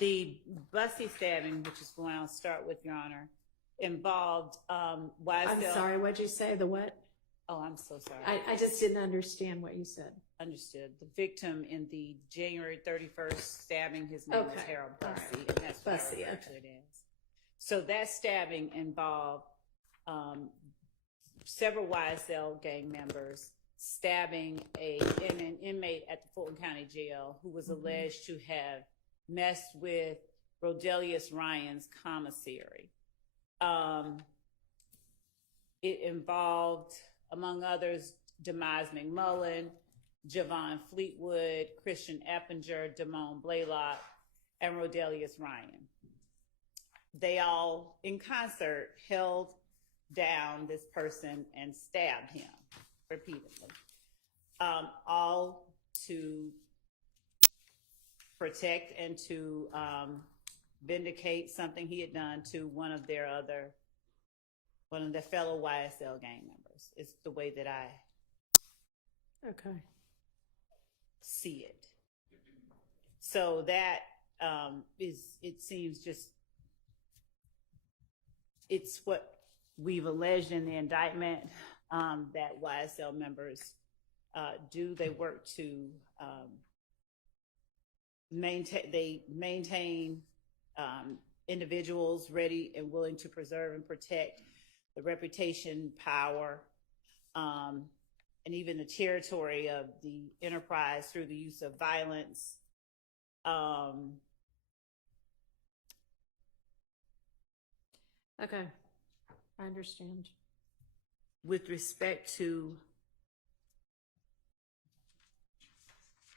The Bussy stabbing, which is the one I'll start with, Your Honor, involved YSL. I'm sorry, what'd you say? The what? Oh, I'm so sorry. I just didn't understand what you said. Understood. The victim in the January 31st stabbing, his name was Harold Bussy, right. and that's what Bussy, I refer to it as. So that stabbing involved several YSL gang members stabbing an inmate at the Fulton County Jail who was alleged to have messed with Rodalius Ryan's commissary. It involved, among others, Demise McMullen, Javon Fleetwood, Christian Eppinger, Damone Blaylock, and Rodalius Ryan. They all, in concert, held down this person and stabbed him repeatedly, all to protect and to vindicate something he had done to one of their fellow YSL gang members. It's the way that I see it. So that it seems just, it's what we've alleged in the indictment that YSL members do. They work to maintain individuals ready and willing to preserve and protect the reputation, power, and even the territory of the enterprise through the use of violence. Okay, I understand. With respect to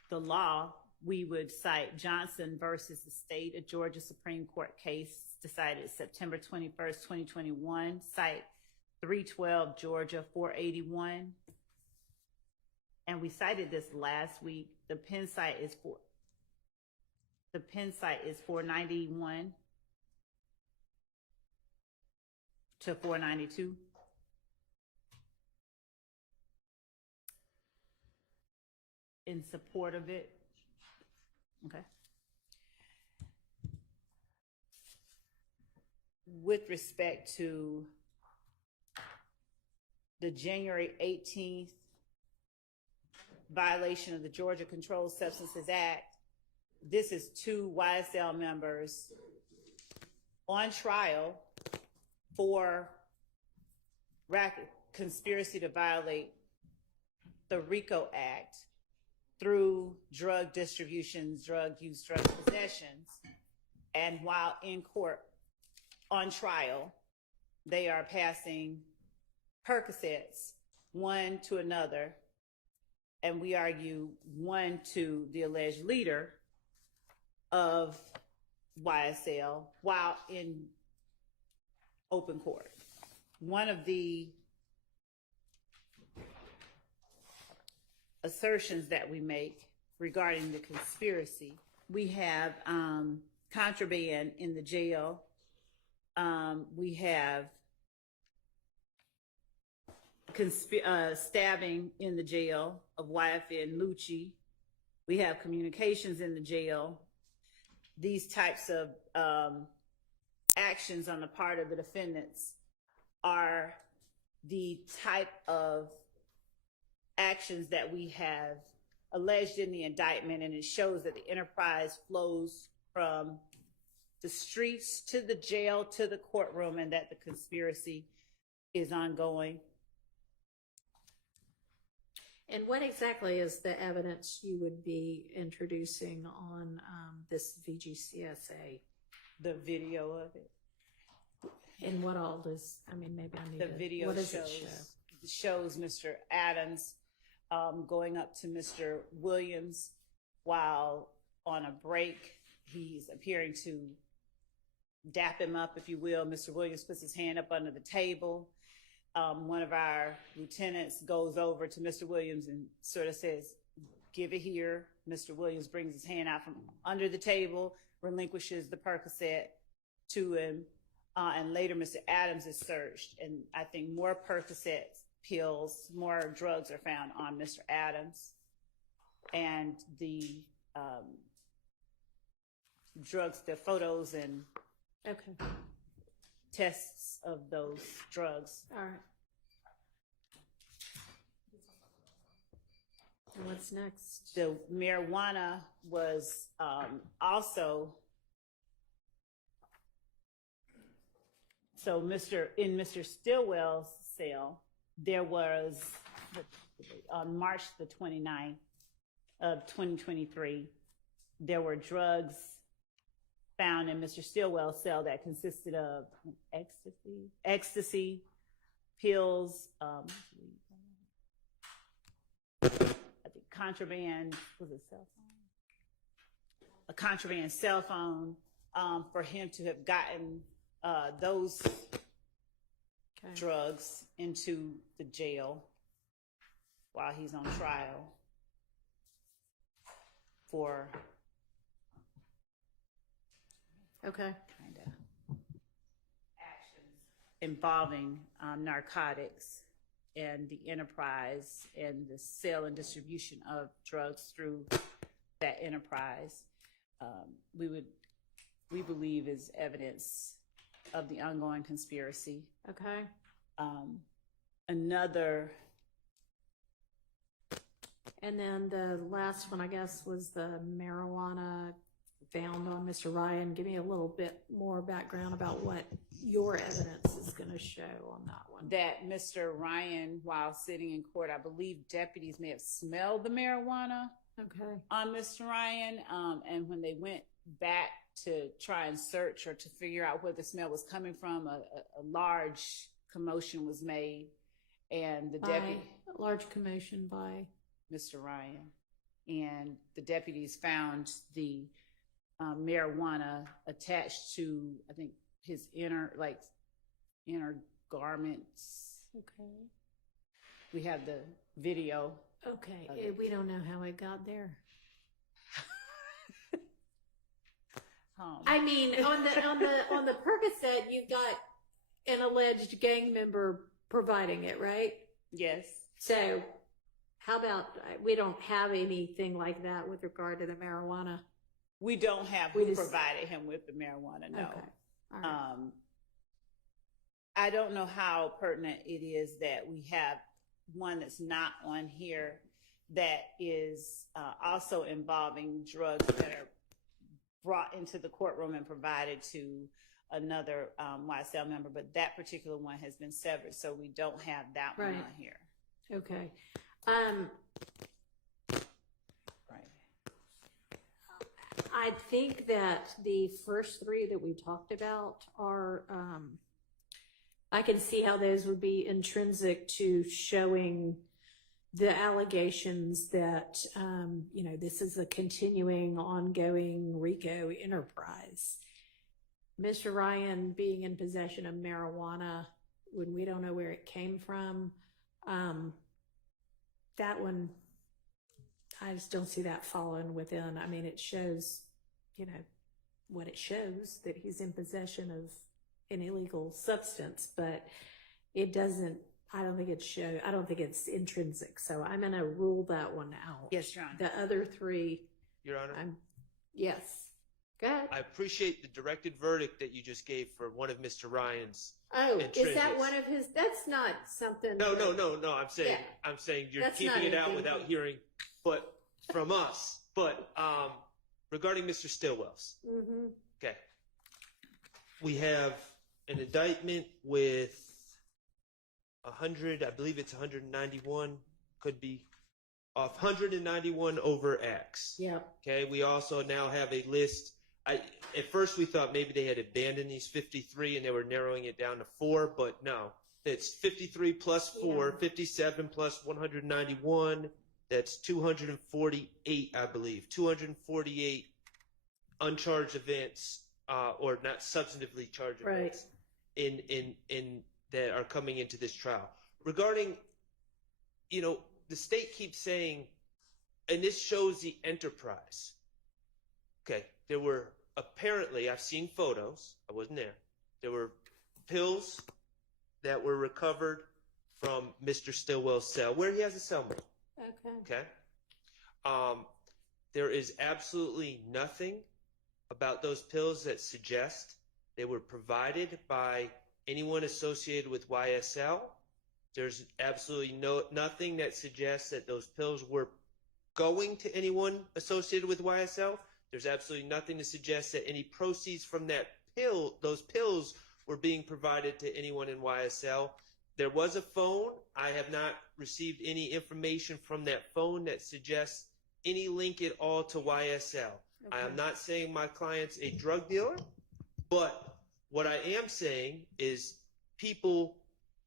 the law, we would cite Johnson versus the state, a Georgia Supreme Court case decided September 21st, 2021, cite 312 Georgia 481. And we cited this last week. The Penn site is 491 to 492. In support of it. Okay. With respect to the January 18th violation of the Georgia Controlled Substances Act, this is 2 YSL members on trial for conspiracy to violate the RICO Act through drug distributions, drug use, drug possessions. And while in court on trial, they are passing Percocets one to another. And we argue one to the alleged leader of YSL while in open court. One of the assertions that we make regarding the conspiracy, we have contraband in the jail. We have stabbing in the jail of YFN Lucci. We have communications in the jail. These types of actions on the part of the defendants are the type of actions that we have alleged in the indictment, and it shows that the enterprise flows from the streets to the jail to the courtroom, and that the conspiracy is ongoing. And what exactly is the evidence you would be introducing on this VGCSA? The video of it. And what all does, I mean, maybe I need the video what does shows, it show? Shows Mr. Adams going up to Mr. Williams while on a break. He's appearing to dap him up, if you will. Mr. Williams puts his hand up under the table. One of our lieutenants goes over to Mr. Williams and sort of says, "Give it here." Mr. Williams brings his hand out from under the table, relinquishes the Percocet to him, and later Mr. Adams is searched. And I think more Percocet pills, more drugs are found on Mr. Adams. And the drugs, the photos and Okay. tests of those drugs. All right. And what's next? The marijuana was also, so in Mr. Stillwell's cell, there was, on March the 29th of 2023, there were drugs found in Mr. Stillwell's cell that consisted of ecstasy, pills, I think contraband, was it cell phone? A contraband cell phone, for him to have gotten those drugs into the jail while he's on trial for Okay. kind of actions involving narcotics and the enterprise and the sale and distribution of drugs through that enterprise. We believe is evidence of the ongoing conspiracy. Okay. Another, And then the last one, I guess, was the marijuana found on Mr. Ryan. Give me a little bit more background about what your evidence is going to show on that one. that Mr. Ryan, while sitting in court, I believe deputies may have smelled the marijuana Okay. on Mr. Ryan, and when they went back to try and search or to figure out where the smell was coming from, a large commotion was made, and the deputy, A large commotion by. Mr. Ryan, and the deputies found the marijuana attached to, I think, his inner garments. Okay. We have the video. Okay. Okay. We don't know how it got there. I mean, on the Percocet, you've got an alleged gang member providing it, right? Yes. So, how about we don't have anything like that with regard to the marijuana? We don't have who provided him with the marijuana, no. Okay. All right. I don't know how pertinent it is that we have one that's not on here that is also involving drugs that are brought into the courtroom and provided to another YSL member, but that particular one has been severed, so we don't have that one Right. on here. Okay. Right. I think that the first three that we talked about are, I can see how those would be intrinsic to showing the allegations that, this is a continuing, ongoing RICO enterprise. Mr. Ryan being in possession of marijuana when we don't know where it came from, that one, I just don't see that falling within. I mean, it shows, what it shows, that he's in possession of an illegal substance, but it doesn't, I don't think it's intrinsic. So I'm going to rule that one out. Yes, Your Honor. The other three, Your Honor, yes. Go ahead. I appreciate the directed verdict that you just gave for one of Mr. Ryan's. Oh, is intrinsics. that one of his? That's not something. No. I'm saying you're That's keeping not it out anything without hearing, but from us. But regarding Mr. Stillwell's, Mm-hmm. okay, we have an indictment with 100. I believe it's 191. Could be off. 191 over X. Yep. Okay. We also now have a list. At first we thought maybe they had abandoned these 53 and they were narrowing it down to 4, but no. It's 53 plus 4, Yeah. 57 plus 191. That's 248, I believe. 248 uncharged events, or not substantively charged events, in that are coming into this trial. Regarding, the state keeps saying, and this shows the enterprise. Okay, there were apparently, I've seen photos, I wasn't there, there were pills that were recovered from Mr. Stillwell's cell, where he has a cellmate. Okay. Okay? There is absolutely nothing about those pills that suggest they were provided by anyone associated with YSL. There's absolutely nothing that suggests that those pills were going to anyone associated with YSL. There's absolutely nothing to suggest that any proceeds from those pills were being provided to anyone in YSL. There was a phone. I have not received any information from that phone that suggests any link at all to YSL. I am not saying my client's a drug dealer, but what I am saying is people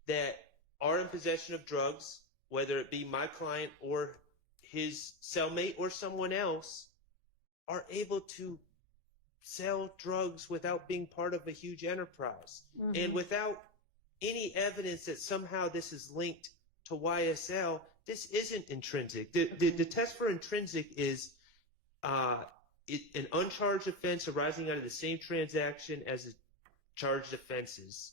that are in possession of drugs, whether it be my client or his cellmate or someone else, are able to sell drugs without being part of a huge enterprise and without any evidence that somehow this is linked to YSL. This isn't intrinsic. The test for intrinsic is an uncharged offense arising out of the same transaction as the charged offenses.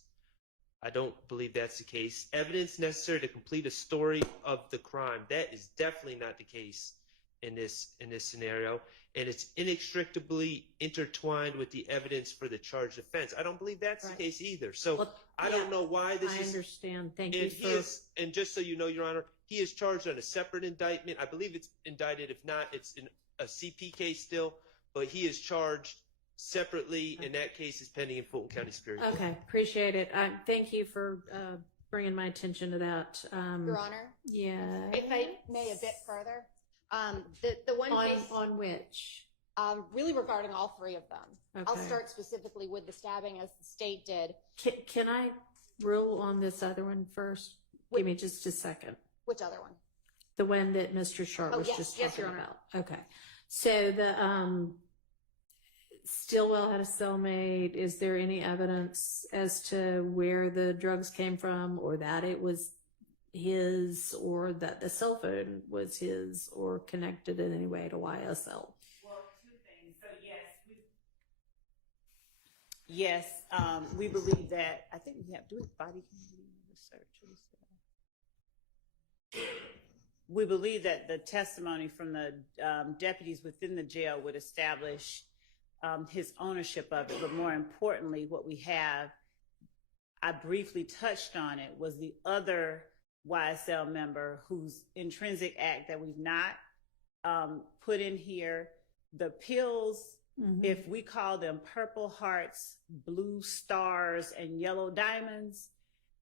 I don't believe that's the case. Evidence necessary to complete a story of the crime. That is definitely not the case in this scenario, and it's inextricably intertwined with the evidence for the charged offense. I don't believe that's the case either. So I don't know why this is. I understand. Thank you. And just so you know, Your Honor, he is charged on a separate indictment. I believe it's indicted. If not, it's in a CP case still, but he is charged separately, and that case is pending in Fulton County Superior Court. Okay, appreciate it. Thank you for bringing my attention to that. Your Honor? Yeah. If I may a bit further. The one case on which? really regarding all three of them. Okay. I'll start specifically with the stabbing as the state did. Can I rule on this other one first? Give me just a second. Which other one? The one that Mr. Schardt was just talking Your Honor. about. Okay. So the Stillwell had a cellmate. Is there any evidence as to where the drugs came from, or that it was his, or that the cell phone was his, or connected in any way to YSL? Well, two things. So yes, we believe that. I think we have do it body cam research. We believe that the testimony from the deputies within the jail would establish his ownership of it, but more importantly, what we have, I briefly touched on it, was the other YSL member whose intrinsic act that we've not put in here. The pills, if we call them purple hearts, blue stars, and yellow diamonds,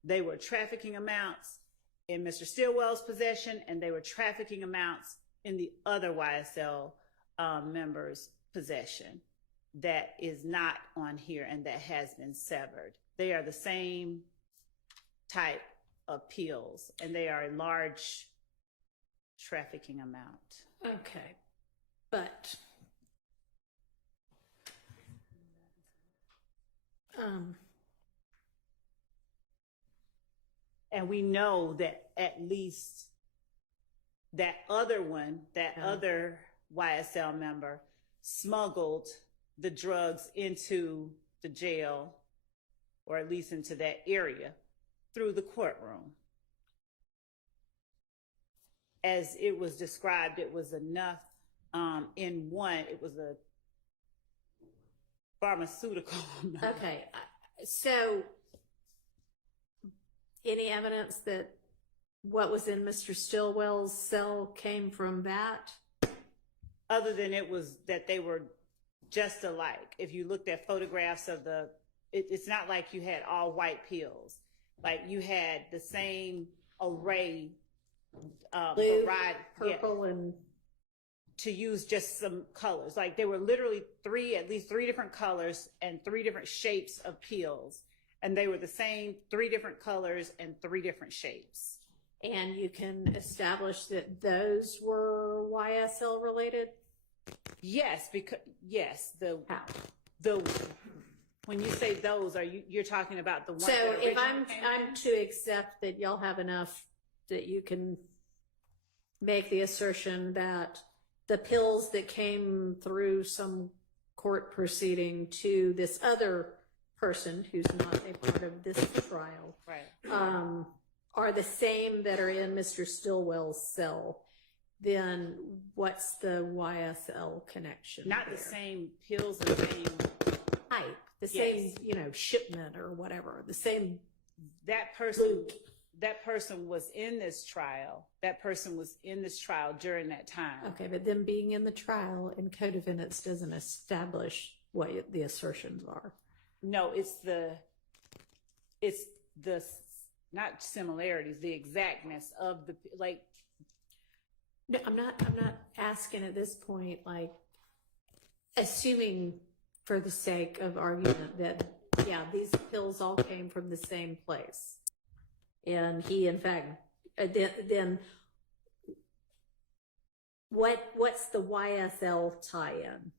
they were trafficking amounts in Mr. Stillwell's possession, and they were trafficking amounts in the other YSL members' possession. That is not on here and that has been severed. They are the same type of pills, and they are a large trafficking amount. Okay, but and we know that at least that other one, that other YSL member, smuggled the drugs into the jail, or at least into that area, through the courtroom. As it was described, it was enough in one, it was a pharmaceutical. okay, so any evidence that what was in Mr. Stillwell's cell came from that? Other than it was that they were just alike. If you looked at photographs of it's not like you had all white pills. Like you had the same array, Blue, variety, purple, and to use just some colors. Like there were literally at least three different colors and three different shapes of pills. And they were the same, three different colors and three different shapes. And you can establish that those were YSL related? Yes, because How? When you say those, you're talking about the one. So that if originally came I'm in? to accept that y'all have enough that you can make the assertion that the pills that came through some court proceeding to this other person who's not a part of this trial, Right. are the same that are in Mr. Stillwell's cell, then what's the YSL connection? Not there? the same pills and same Type, the Yes. same, you know, shipment or whatever, the same that person loot. that person was in this trial. That person was in this trial during that time. Okay, but them being in the trial and co-defendants doesn't establish what the assertions are. No, it's the not similarities, the exactness of the, like, No, I'm not asking at this point, like, assuming for the sake of argument that, yeah, these pills all came from the same place. And he, in fact, then what's the YSL tie-in?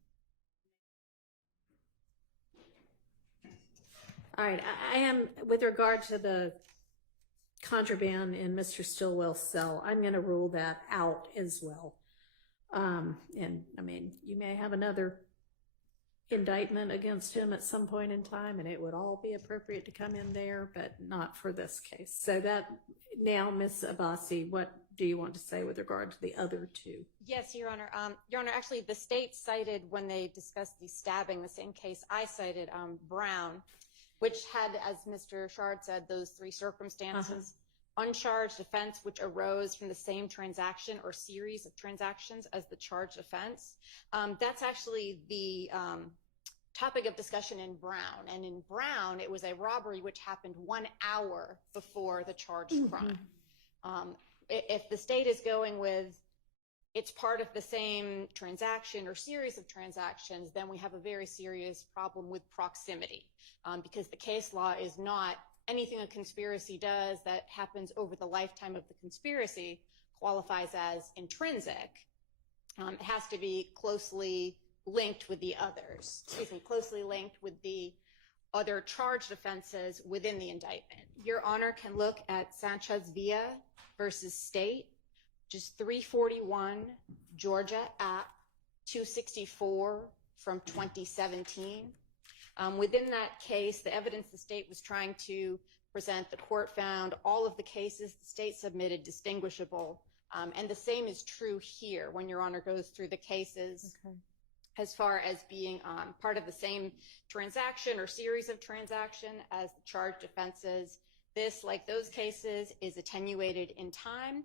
All right, I am, with regard to the contraband in Mr. Stillwell's cell, I'm going to rule that out as well. And I mean, you may have another indictment against him at some point in time, and it would all be appropriate to come in there, but not for this case. So that, now, Ms. Abbasi, what do you want to say with regard to the other two? Yes, Your Honor. Your Honor, actually, the state cited, when they discussed the stabbing, the same case I cited, Brown, which had, as Mr. Schardt said, those three circumstances. Uncharged offense, which arose from the same transaction or series of transactions as the charged offense. That's actually the topic of discussion in Brown. And in Brown, it was a robbery which happened 1 hour before the charged crime. If the state is going with it's part of the same transaction or series of transactions, then we have a very serious problem with proximity, because the case law is not anything a conspiracy does that happens over the lifetime of the conspiracy qualifies as intrinsic. It has to be closely linked with the others, closely linked with the other charged offenses within the indictment. Your Honor can look at Sanchez Villa versus State, just 341 Georgia App 264 from 2017. Within that case, the evidence the state was trying to present, the court found all of the cases the state submitted distinguishable. And the same is true here when Your Honor goes through the cases as far as being part of the same transaction or series of transaction as the charged offenses. This, like those cases, is attenuated in time.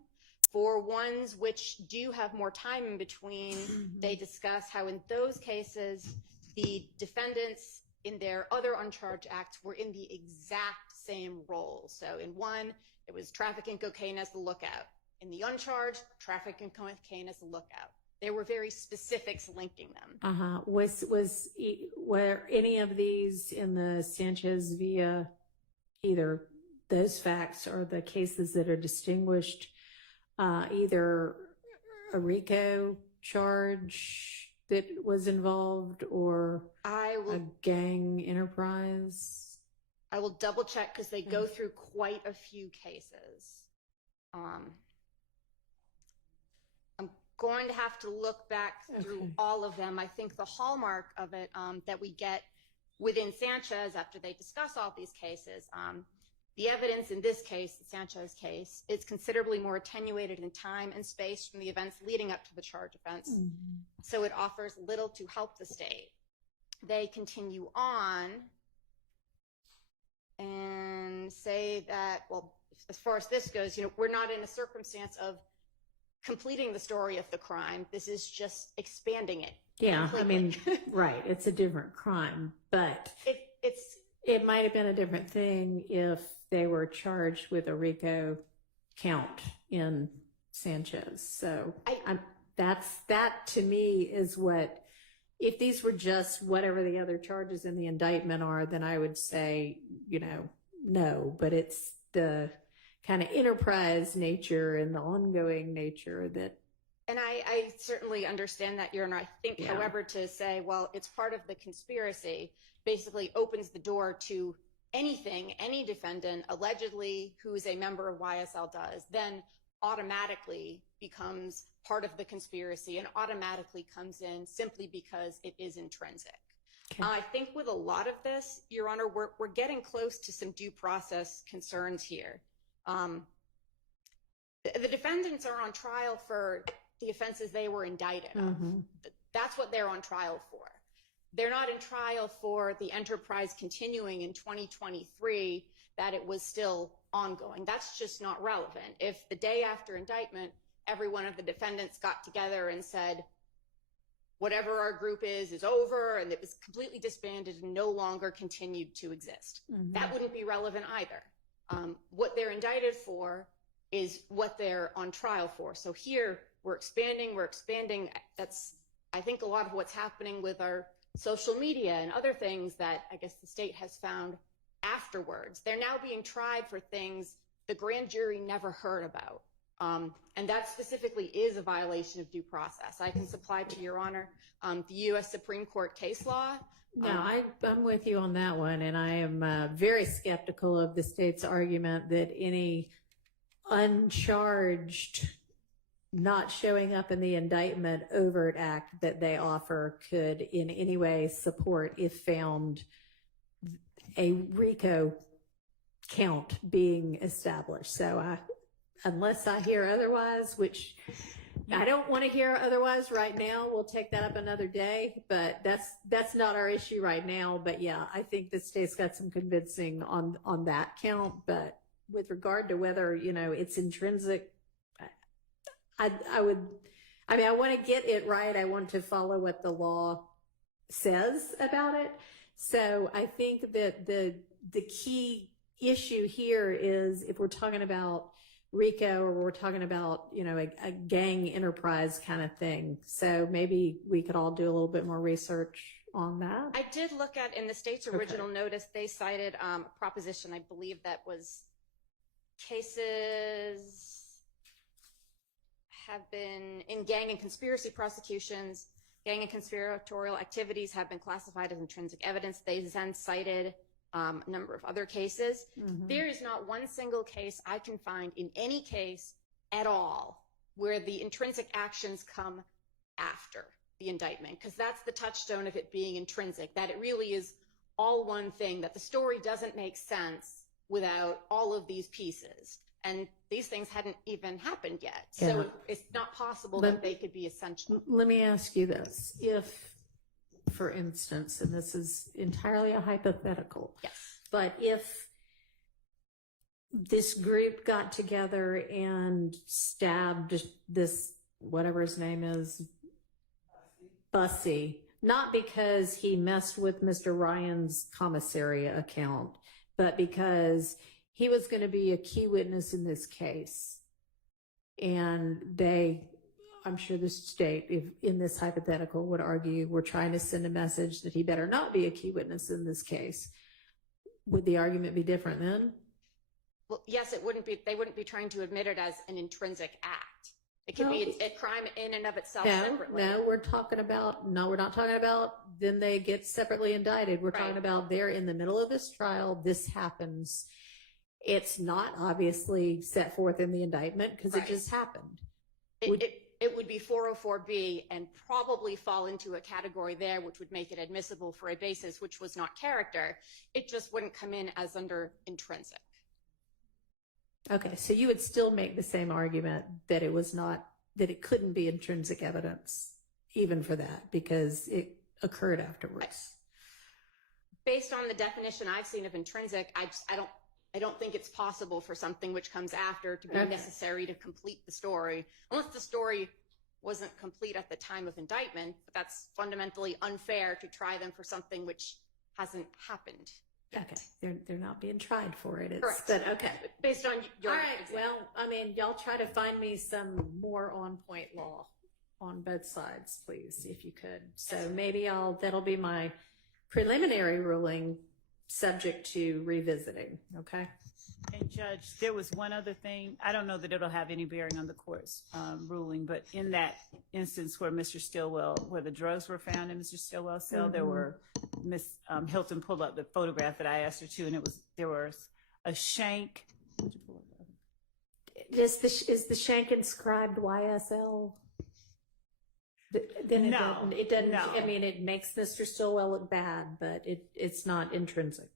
For ones which do have more time in between, they discuss how in those cases, the defendants in their other uncharged acts were in the exact same role. So in one, it was trafficking cocaine as the lookout. In the uncharged, trafficking cocaine as the lookout. There were very specifics linking them. Were any of these in the Sanchez Villa, either those facts or the cases that are distinguished, either a RICO charge that was involved or a gang enterprise? I will double check because they go through quite a few cases. I'm going to have to look back through all of them. I think the hallmark of it that we get within Sanchez after they discuss all these cases, the evidence in this case, the Sanchez case, is considerably more attenuated in time and space from the events leading up to the charge offense. So it offers little to help the state. They continue on and say that, well, as far as this goes, we're not in a circumstance of completing the story of the crime. This is just expanding it. Yeah, completely. I mean, right, it's a different crime, but it might have been a different thing if they were charged with a RICO count in Sanchez. So that to me is what, if these were just whatever the other charges in the indictment are, then I would say, no, but it's the kind of enterprise nature and the ongoing nature that. And I certainly understand that, Your Honor. I think, however, to say, well, it's part of the conspiracy basically opens the door to anything any defendant allegedly who is a member of YSL does, then automatically becomes part of the conspiracy and automatically comes in simply because it is intrinsic. I think with a lot of this, Your Honor, we're getting close to some due process concerns here. The defendants are on trial for the offenses they were indicted of. That's what they're on trial for. They're not in trial for the enterprise continuing in 2023, that it was still ongoing. That's just not relevant. If the day after indictment, every one of the defendants got together and said, whatever our group is over, and it was completely disbanded and no longer continued to exist, that wouldn't be relevant either. What they're indicted for is what they're on trial for. So here, we're expanding. That's, I think, a lot of what's happening with our social media and other things that I guess the state has found afterwards. They're now being tried for things the grand jury never heard about. And that specifically is a violation of due process. I can supply to Your Honor the U.S. Supreme Court case law. No, I'm with you on that one, and I am very skeptical of the state's argument that any uncharged, not showing up in the indictment overt act that they offer could in any way support, if found, a RICO count being established. So unless I hear otherwise, which I don't want to hear otherwise right now, we'll take that up another day, but that's not our issue right now. But yeah, I think the state's got some convincing on that count. But with regard to whether, it's intrinsic, I want to get it right. I want to follow what the law says about it. So I think that the key issue here is, if we're talking about RICO or we're talking about, a gang enterprise kind of thing. So maybe we could all do a little bit more research on that. I did look at, in the state's original notice, they cited a proposition, I believe that was cases have been in gang and conspiracy prosecutions. Gang and conspiratorial activities have been classified as intrinsic evidence. They then cited a number of other cases. There is not one single case I can find in any case at all where the intrinsic actions come after the indictment, because that's the touchstone of it being intrinsic, that it really is all one thing, that the story doesn't make sense without all of these pieces. And these things hadn't even happened yet. Yeah. So it's not possible that they could be essential. Let me ask you this. If, for instance, and this is entirely a hypothetical, Yes. but if this group got together and stabbed this, whatever his name is, Bussy, not because he messed with Mr. Ryan's commissary account, but because he was going to be a key witness in this case. And I'm sure the state, if in this hypothetical, would argue we're trying to send a message that he better not be a key witness in this case. Would the argument be different then? Well, yes, it wouldn't be. They wouldn't be trying to admit it as an intrinsic act. It could be a crime in and of itself separately. No, we're not talking about then they get separately indicted. We're talking about they're in the middle of this trial. This happens. It's not obviously set forth in the indictment because it just happened. It would be 404B and probably fall into a category there, which would make it admissible for a basis which was not character. It just wouldn't come in as under intrinsic. Okay, so you would still make the same argument that it couldn't be intrinsic evidence, even for that, because it occurred afterwards. Based on the definition I've seen of intrinsic, I don't think it's possible for something which comes after to be necessary to complete the story, unless the story wasn't complete at the time of indictment. But that's fundamentally unfair to try them for something which hasn't happened. Okay, they're not being tried for it. Correct. But okay. Based on your All right, example. well, y'all try to find me some more on-point law on both sides, please, if you could. So maybe that'll be my preliminary ruling, subject to revisiting, okay? And Judge, there was one other thing. I don't know that it'll have any bearing on the court's ruling, but in that instance where where the drugs were found in Mr. Stillwell's cell, there were, Miss Hilton pulled up the photograph that I asked her to, and there was a shank. Would you pull it up? Is the shank inscribed YSL? Then it doesn't. No. I mean, it makes Mr. Stillwell look bad, but it's not intrinsic.